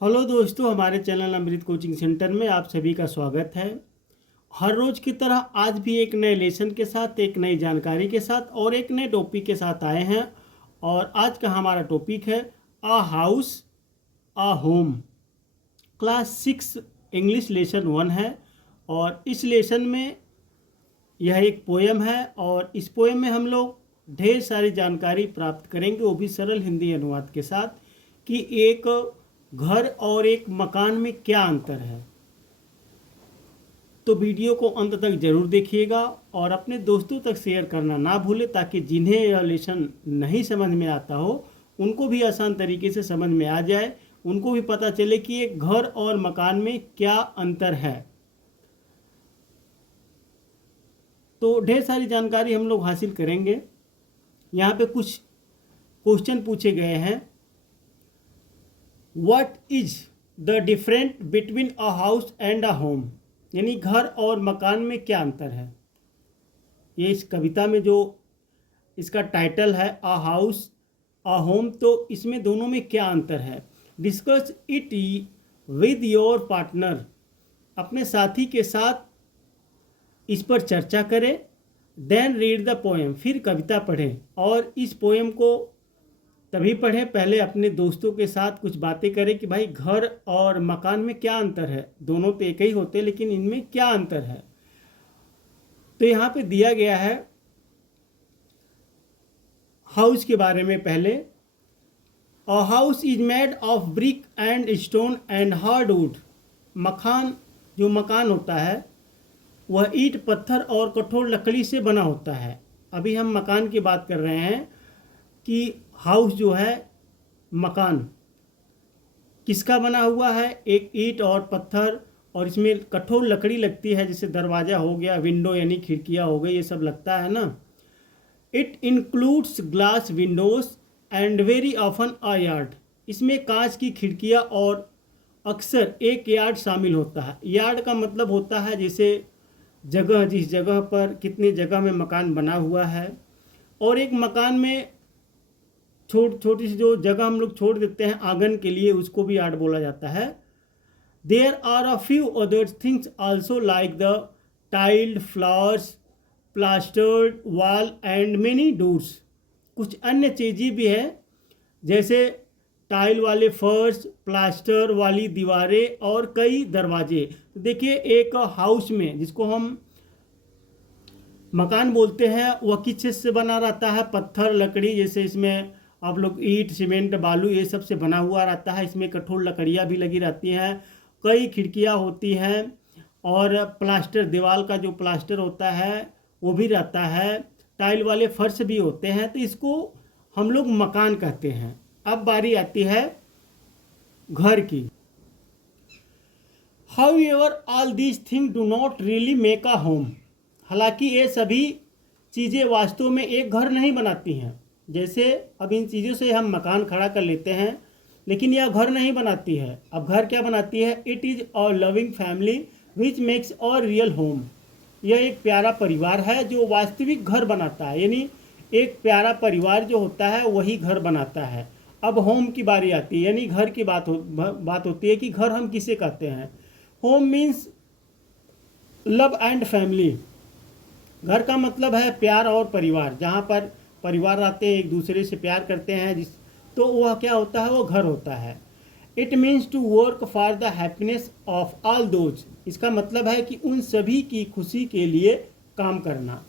Hello दोस्तों, हमारे channel अमृत coaching centre में आप सभी का स्वागत है। हर रोज़ की तरह आज भी एक नए लेसन के साथ, एक नई जानकारी के साथ और एक नए टॉपिक के साथ आए हैं। और आज का हमारा टॉपिक है a house a home. Class 6 English lesson 1 है और इस लेसन में यह एक पोएम है और इस पोएम में हम लोग ढेर सारी जानकारी प्राप्त करेंगे, वो भी सरल हिंदी अनुवाद के साथ, कि एक घर और एक मकान में क्या अंतर है। तो वीडियो को अंत तक जरूर देखिएगा और अपने दोस्तों तक शेयर करना ना भूलें, ताकि जिन्हें यह लेसन नहीं समझ में आता हो उनको भी आसान तरीके से समझ में आ जाए, उनको भी पता चले कि एक घर और मकान में क्या अंतर है। तो ढेर सारी जानकारी हम लोग हासिल करेंगे। यहाँ पे कुछ क्वेश्चन पूछे गए हैं। What is the different between a house and a home, यानी घर और मकान में क्या अंतर है। ये इस कविता में जो इसका टाइटल है अ हाउस अ होम, तो इसमें दोनों में क्या अंतर है। Discuss it with your partner, अपने साथी के साथ इस पर चर्चा करें। देन रीड द पोएम, फिर कविता पढ़ें और इस पोएम को तभी पढ़ें, पहले अपने दोस्तों के साथ कुछ बातें करें कि भाई घर और मकान में क्या अंतर है। दोनों तो एक ही होते हैं, लेकिन इनमें क्या अंतर है। तो यहाँ पे दिया गया है हाउस के बारे में। पहले, a house is made of brick and stone and hardwood. जो मकान होता है वह ईंट, पत्थर और कठोर लकड़ी से बना होता है। अभी हम मकान की बात कर रहे हैं कि हाउस जो है, मकान किसका बना हुआ है। एक ईंट और पत्थर, और इसमें कठोर लकड़ी लगती है, जैसे दरवाज़ा हो गया, विंडो यानी खिड़कियाँ हो गई, ये सब लगता है ना। It includes glass Windows and very often a yard. इसमें कांच की खिड़कियाँ और अक्सर एक यार्ड शामिल होता है। यार्ड का मतलब होता है जैसे जगह, जिस जगह पर कितनी जगह में मकान बना हुआ है। और एक मकान में छोटी सी जो जगह हम लोग छोड़ देते हैं आंगन के लिए, उसको भी यार्ड बोला जाता है। There are a few other things also like the tiled flowers, plastered wall and many doors. कुछ अन्य चीज़ें भी है, जैसे टाइल वाले फर्श, प्लास्टर वाली दीवारें और कई दरवाजे। तो देखिए, एक हाउस में, जिसको हम मकान बोलते हैं, वह किस चीज़ से बना रहता है। पत्थर, लकड़ी, जैसे इसमें आप लोग ईंट, सीमेंट, बालू, ये सब से बना हुआ रहता है। इसमें कठोर लकड़ियाँ भी लगी रहती हैं, कई खिड़कियाँ होती हैं, और प्लास्टर, दीवार का जो प्लास्टर होता है वो भी रहता है। टाइल वाले फर्श भी होते हैं। तो इसको हम लोग मकान कहते हैं। अब बारी आती है घर की। How ever all these thing do not really make a home. हालांकि ये सभी चीज़ें वास्तव में एक घर नहीं बनाती हैं। जैसे अब इन चीज़ों से हम मकान खड़ा कर लेते हैं, लेकिन यह घर नहीं बनाती है। अब घर क्या बनाती है। It is a loving family which makes a real home. यह एक प्यारा परिवार है जो वास्तविक घर बनाता है, यानी एक प्यारा परिवार जो होता है वही घर बनाता है। अब होम की बारी आती है, यानी घर की बात होती है कि घर हम किसे कहते हैं। Home means love and family. घर का मतलब है प्यार और परिवार, जहाँ पर परिवार रहते हैं, एक दूसरे से प्यार करते हैं, तो वह क्या होता है, वो घर होता है। It means to work for the happiness of all those. इसका मतलब है कि उन सभी की खुशी के लिए काम करना।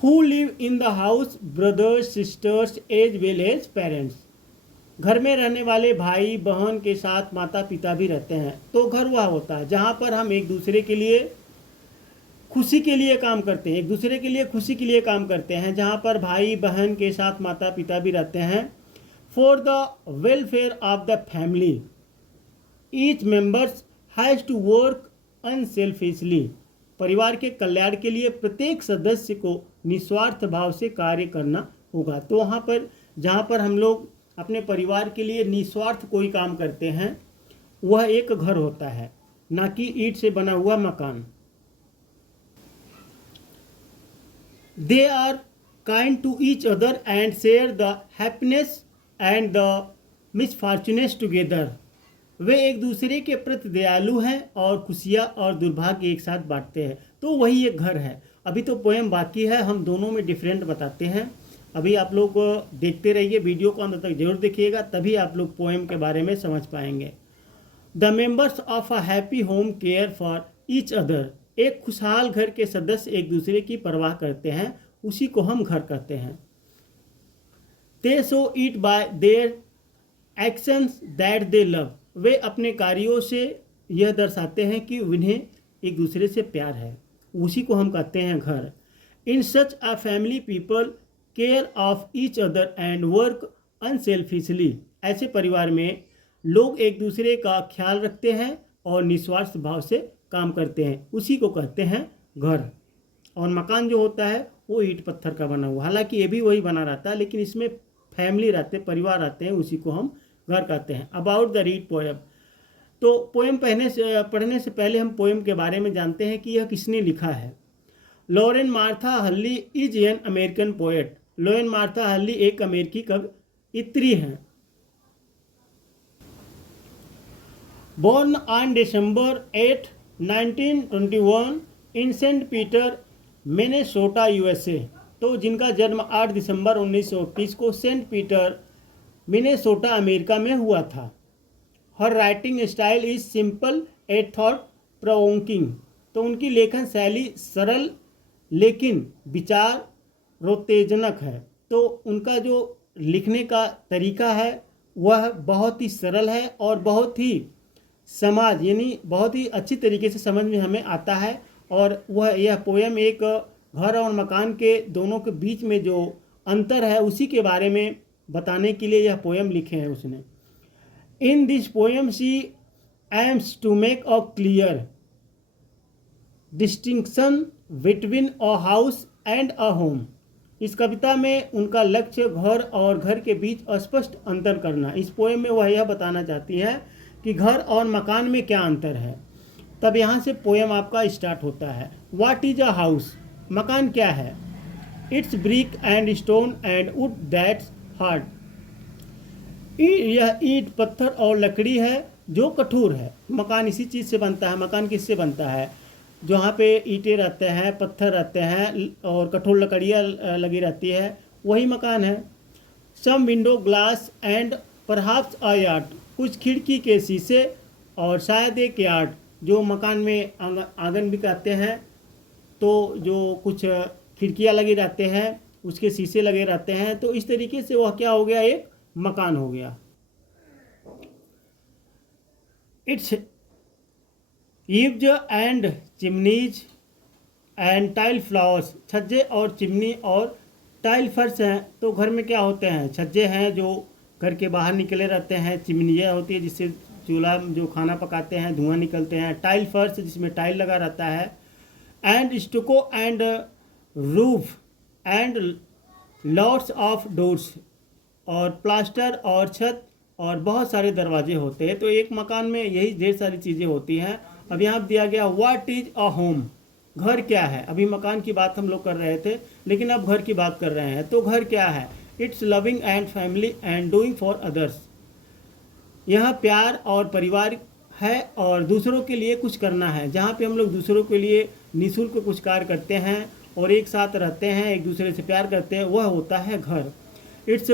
Who live in the house, brothers, sisters as well as parents. घर में रहने वाले भाई बहन के साथ माता पिता भी रहते हैं। तो घर वह होता है जहाँ पर हम एक दूसरे के लिए खुशी के लिए काम करते हैं, एक दूसरे के लिए खुशी के लिए काम करते हैं, जहाँ पर भाई बहन के साथ माता पिता भी रहते हैं। For the welfare of the family each members has to work unselfishly. परिवार के कल्याण के लिए प्रत्येक सदस्य को निस्वार्थ भाव से कार्य करना होगा। तो वहाँ पर जहाँ पर हम लोग अपने परिवार के लिए निस्वार्थ कोई काम करते हैं, वह एक घर होता है, ना कि ईंट से बना हुआ मकान। They are kind to each other and share the happiness and the misfortunes together. वे एक दूसरे के प्रति दयालु हैं और खुशियाँ और दुर्भाग्य एक साथ बांटते हैं। तो वही एक घर है। अभी तो पोएम बाकी है, हम दोनों में डिफरेंट बताते हैं। अभी आप लोग देखते रहिए, वीडियो को अंत तक जरूर देखिएगा, तभी आप लोग पोएम के बारे में समझ पाएंगे। The members of a happy home care for each other. एक खुशहाल घर के सदस्य एक दूसरे की परवाह करते हैं, उसी को हम घर कहते हैं। They show it by their actions that they love. वे अपने कार्यों से यह दर्शाते हैं कि उन्हें एक दूसरे से प्यार है, उसी को हम कहते हैं घर। In such a family people care of each other and work unselfishly. ऐसे परिवार में लोग एक दूसरे का ख्याल रखते हैं और निस्वार्थ भाव से काम करते हैं, उसी को कहते हैं घर। और मकान जो होता है वो ईंट पत्थर का बना हुआ, हालांकि ये भी वही बना रहता है, लेकिन इसमें फैमिली रहते हैं, परिवार रहते हैं, उसी को हम घर कहते हैं। About the read poem. तो पोएम पढ़ने से पहले हम पोएम के बारे में जानते हैं कि यह किसने लिखा है। Lauren Martha Halley is an American poet. Lauren Martha Halley एक अमेरिकी कवयित्री हैं। Born on December 8, 1921 in St. Peter, Minnesota, USA। तो जिनका जन्म 8 दिसंबर 1921 को सेंट पीटर, मिनेसोटा, अमेरिका में हुआ था। Her writing style is simple at thought provoking. तो उनकी लेखन शैली सरल लेकिन विचार रोत्तेजनक है। तो उनका जो लिखने का तरीका है वह बहुत ही सरल है और बहुत ही समाज यानी बहुत ही अच्छी तरीके से समझ में हमें आता है। और यह पोएम एक घर और मकान के दोनों के बीच में जो अंतर है उसी के बारे में बताने के लिए यह पोएम लिखे हैं उसने। In this poem she aims to make a clear distinction between a house and a home. इस कविता में उनका लक्ष्य घर और घर के बीच स्पष्ट अंतर करना। इस पोएम में वह यह बताना चाहती है कि घर और मकान में क्या अंतर है। तब यहाँ से पोएम आपका स्टार्ट होता है। What is a house. मकान क्या है। It's brick and stone and would that's hard. यह ईंट पत्थर और लकड़ी है जो कठोर है। मकान इसी चीज़ से बनता है। मकान किससे बनता है। जहाँ पे ईंटें रहते हैं, पत्थर रहते हैं और कठोर लकड़ियाँ लगी रहती है, वही मकान है। Some window glass and perhaps a yard. कुछ खिड़की के शीशे और शायद एक यार्ड, जो मकान में आंगन भी कहते हैं। तो जो कुछ खिड़कियाँ लगी रहते हैं, उसके शीशे लगे रहते हैं, तो इस तरीके से वह क्या हो गया, एक मकान हो गया। It's eaves and chimneys and tile flowers. छज्जे और चिमनी और टाइल फर्श हैं। तो घर में क्या होते हैं, छज्जे हैं जो घर के बाहर निकले रहते हैं, चिमनियाँ होती है जिससे चूल्हा जो खाना पकाते हैं धुआं निकलते हैं, टाइल फर्श जिसमें टाइल लगा रहता है, and stucco and roof and lots of doors. और प्लास्टर और छत और बहुत सारे दरवाजे होते हैं। तो एक मकान में यही ढेर सारी चीज़ें होती हैं। अब यहाँ दिया गया व्हाट इज अ होम। घर क्या है। अभी मकान की बात हम लोग कर रहे थे, लेकिन अब घर की बात कर रहे हैं। तो घर क्या है। It's loving and family and doing for others. यह प्यार और परिवार है और दूसरों के लिए कुछ करना है। जहाँ पे हम लोग दूसरों के लिए निःशुल्क कुछ कार्य करते हैं और एक साथ रहते हैं, एक दूसरे से प्यार करते हैं, वह होता है घर। It's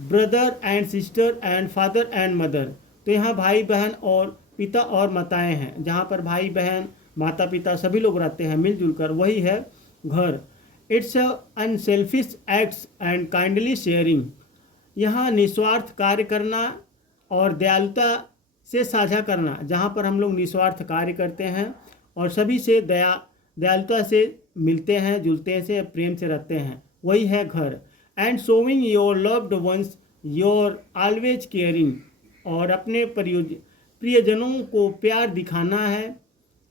brother and sister and father and mother. तो यहाँ भाई बहन और पिता और माताएं हैं। जहाँ पर भाई बहन माता पिता सभी लोग रहते हैं मिलजुल कर, वही है घर। It's unselfish acts and kindly sharing. यहाँ निस्वार्थ कार्य करना और दयालुता से साझा करना। जहाँ पर हम लोग निस्वार्थ कार्य करते हैं और सभी से दयालुता से मिलते हैं, जुलते हैं, से प्रेम से रहते हैं, वही है घर। And showing your loved ones your always caring. और अपने प्रियजनों को प्यार दिखाना है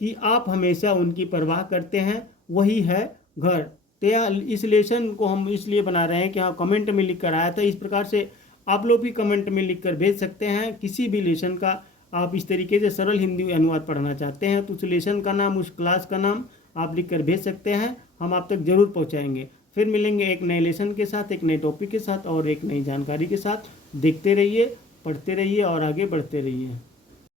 कि आप हमेशा उनकी परवाह करते हैं, वही है घर। तो इस लेसन को हम इसलिए बना रहे हैं कि हाँ कमेंट में लिख कर आया था। इस प्रकार से आप लोग भी कमेंट में लिख कर भेज सकते हैं। किसी भी लेसन का आप इस तरीके से सरल हिंदी अनुवाद पढ़ना चाहते हैं तो उस लेसन का नाम, उस क्लास का नाम आप लिख कर भेज सकते हैं, हम आप तक ज़रूर पहुंचाएंगे। फिर मिलेंगे एक नए लेसन के साथ, एक नए टॉपिक के साथ और एक नई जानकारी के साथ। देखते रहिए, पढ़ते रहिए और आगे बढ़ते रहिए।